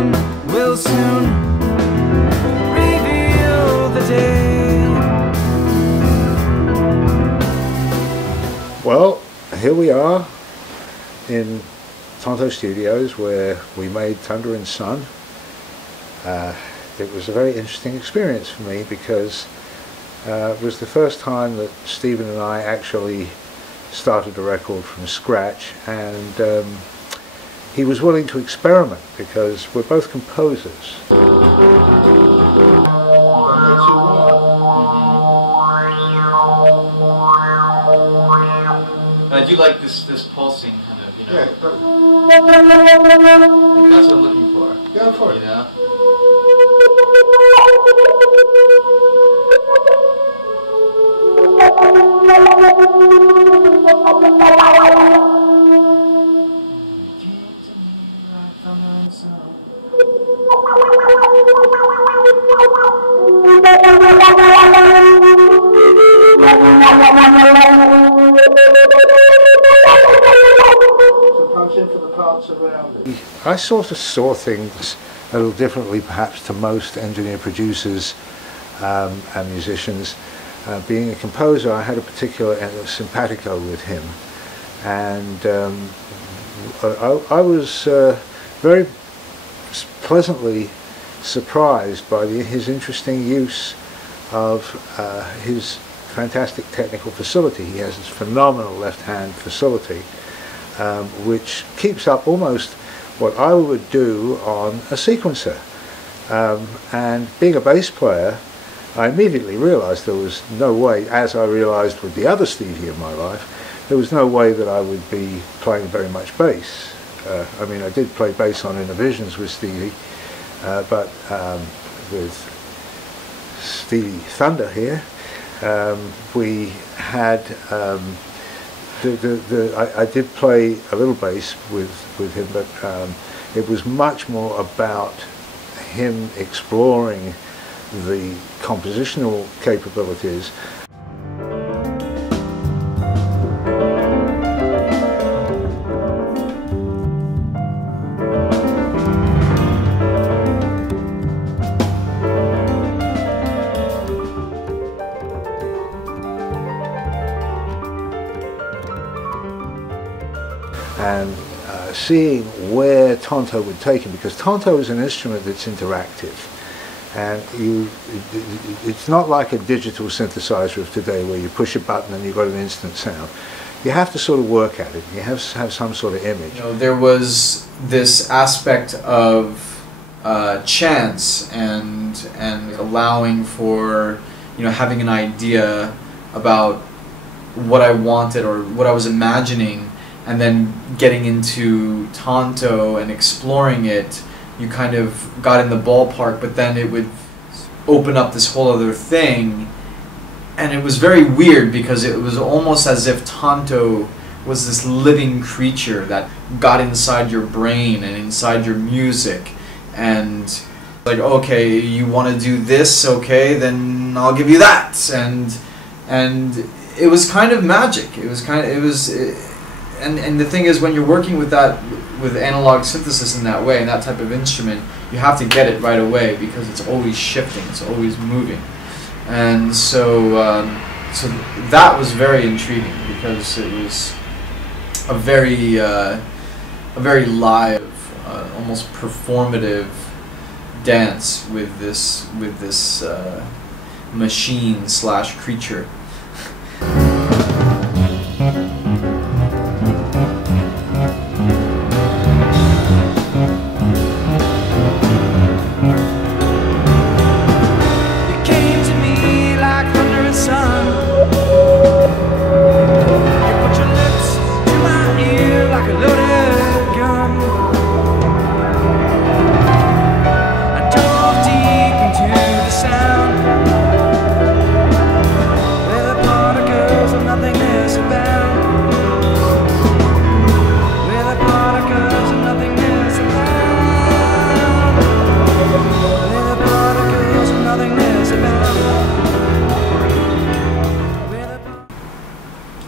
sun will soon reveal the day. Well, here we are in TONTO Studios where we made Thunder and Son. It was a very interesting experience for me because it was the first time that Stephen and I actually started a record from scratch, and he was willing to experiment because we're both composers. I do like this pulsing kind of, you know. Yeah, That's what I'm looking for. Go for it. You know? I sort of saw things a little differently perhaps to most engineer producers and musicians. Being a composer, I had a particular simpatico with him, and I was very pleasantly surprised by his interesting use of his fantastic technical facility. He has this phenomenal left-hand facility which keeps up almost what I would do on a sequencer. And being a bass player, I immediately realized there was no way, as I realized with the other Stevie in my life, there was no way that I would be playing very much bass. I mean, I did play bass on Innovisions with Stevie, but with Stevie Thunder here, we had I did play a little bass with him, but it was much more about him exploring the compositional capabilities. And seeing where Tonto would take him, because Tonto is an instrument that's interactive, and it's not like a digital synthesizer of today where you push a button and you've got an instant sound. You have to sort of work at it. You have to have some sort of image. You know, there was this aspect of chance and allowing for, you know, having an idea about what I wanted or what I was imagining, and then getting into Tonto and exploring it. You kind of got in the ballpark, but then it would open up this whole other thing, and it was very weird because it was almost as if Tonto was this living creature that got inside your brain and inside your music, and like, okay, you want to do this, okay, then I'll give you that, and it was kind of magic. And the thing is, when you're working with that, with analog synthesis in that way, and that type of instrument, you have to get it right away because it's always shifting, it's always moving. And so, so that was very intriguing because it was a very live, almost performative dance with this machine / creature.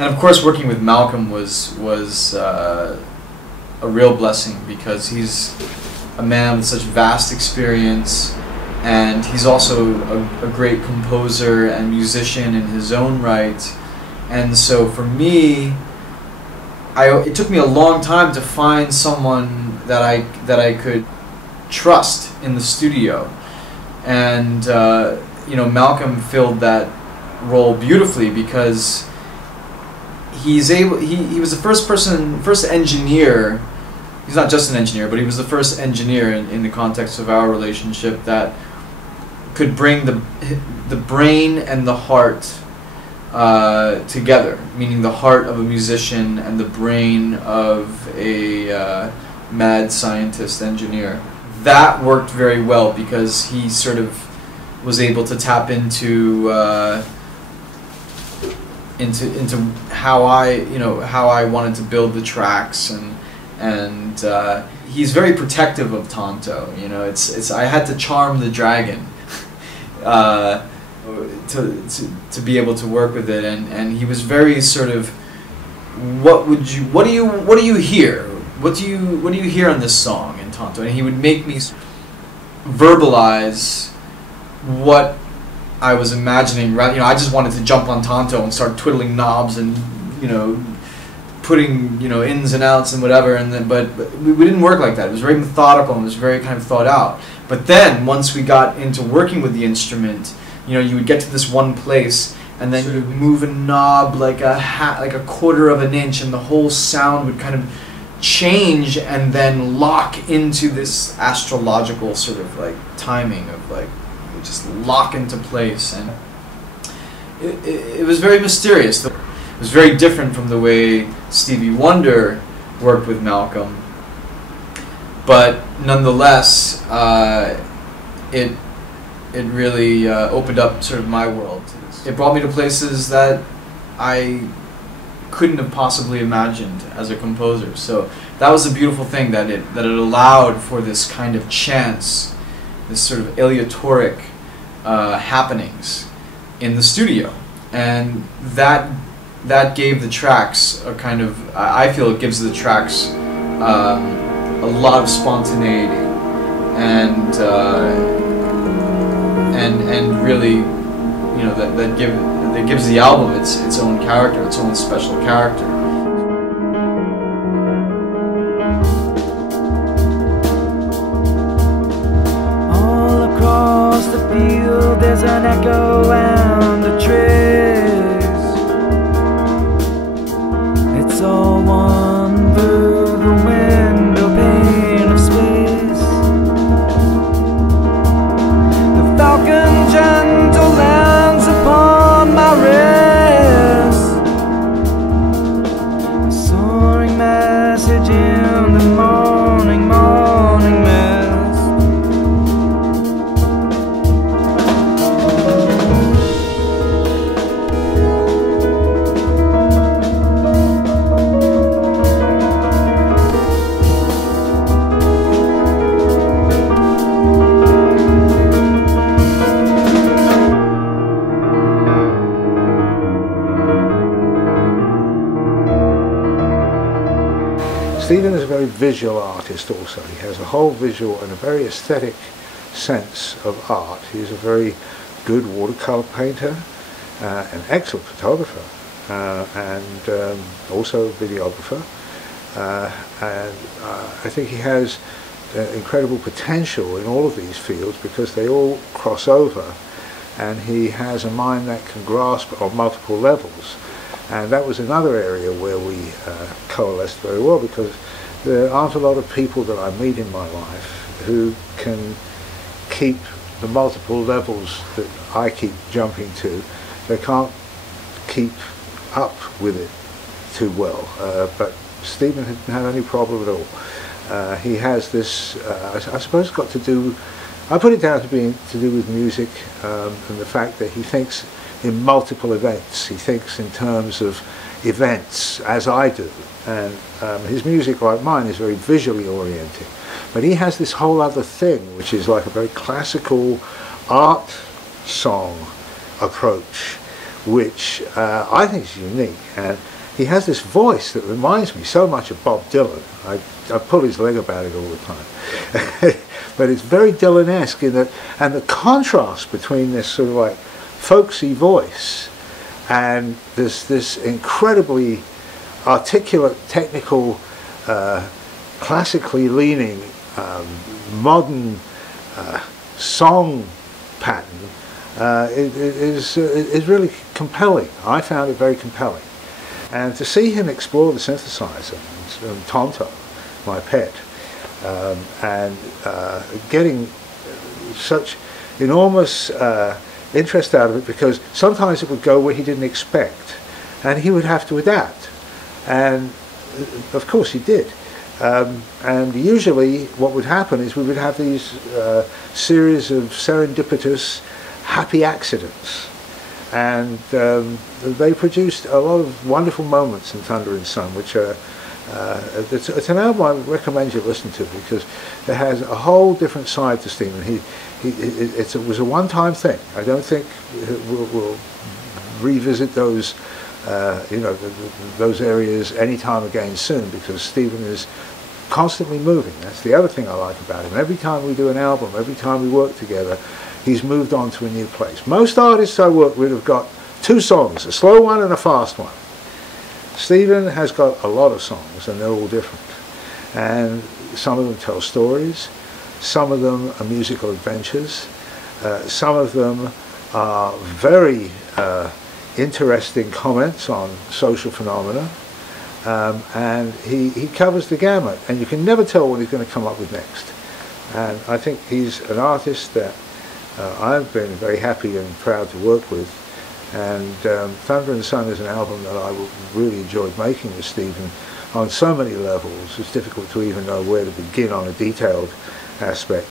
And of course, working with Malcolm was a real blessing because he's a man with such vast experience, and he's also a great composer and musician in his own right. And so for me, it took me a long time to find someone that I could trust in the studio, and you know, Malcolm filled that role beautifully, because he was the first engineer. He's not just an engineer, but he was the first engineer in the context of our relationship that could bring the brain and the heart together, meaning the heart of a musician and the brain of a mad scientist engineer. That worked very well because he sort of was able to tap into how I wanted to build the tracks, and he's very protective of Tonto. You know, I had to charm the dragon to be able to work with it, and he was very sort of, what do you hear? What do you hear on this song in Tonto? And he would make me verbalize what I was imagining. Right, you know, I just wanted to jump on Tonto and start twiddling knobs and, you know, putting, you know, ins and outs and whatever. And then, but we didn't work like that. It was very methodical and it was very kind of thought out. But then once we got into working with the instrument, you know, you would get to this one place, and then you would move a knob like a quarter of an inch, and the whole sound would kind of change and then lock into this astrological sort of like timing of like just lock into place, and it was very mysterious. It was very different from the way Stevie Wonder worked with Malcolm, but nonetheless it really opened up sort of my world. It brought me to places that I couldn't have possibly imagined as a composer. So that was the beautiful thing, that it allowed for this kind of chance, this sort of aleatoric happenings in the studio, and that gave the tracks a kind of, I feel it gives the tracks a lot of spontaneity, and really, you know, that gives the album its own character, its own special character. All across the field there's an echo and a trace. It's all one through the window pane of space. The falcon gentle lands upon my wrist, a soaring message in the morning mist. Stephen is a very visual artist also. He has a whole visual and a very aesthetic sense of art. He's a very good watercolor painter, an excellent photographer, and also a videographer. And I think he has incredible potential in all of these fields because they all cross over, and he has a mind that can grasp on multiple levels. And that was another area where we coalesced very well, because there aren't a lot of people that I meet in my life who can keep the multiple levels that I keep jumping to. They can't keep up with it too well. But Stephen hasn't had any problem at all. He has this, I suppose, got to do, I put it down to being to do with music, and the fact that he thinks in multiple events. He thinks in terms of events, as I do, and his music, like mine, is very visually oriented. But he has this whole other thing, which is like a very classical art song approach, which I think is unique. And he has this voice that reminds me so much of Bob Dylan. I pull his leg about it all the time. But it's very Dylan-esque in that, and the contrast between this sort of like folksy voice and this incredibly articulate, technical, classically leaning, modern song pattern is really compelling. I found it very compelling. And to see him explore the synthesizer, and TONTO, my pet, and getting such enormous interest out of it, because sometimes it would go where he didn't expect, and he would have to adapt. And of course he did. And usually what would happen is we would have these series of serendipitous happy accidents. And they produced a lot of wonderful moments in Thunder and Son, which are, it's an album I would recommend you listen to, because it has a whole different side to Stephen. It was a one-time thing. I don't think we'll revisit those, those areas anytime again soon, because Stephen is constantly moving. That's the other thing I like about him. Every time we do an album, every time we work together, he's moved on to a new place. Most artists I work with have got 2 songs, a slow one and a fast one. Stephen has got a lot of songs, and they're all different. And some of them tell stories, some of them are musical adventures, some of them are very interesting comments on social phenomena, and he covers the gamut, and you can never tell what he's going to come up with next. And I think he's an artist that I've been very happy and proud to work with, and Thunder and Son is an album that I really enjoyed making with Stephen on so many levels. It's difficult to even know where to begin on a detailed aspect.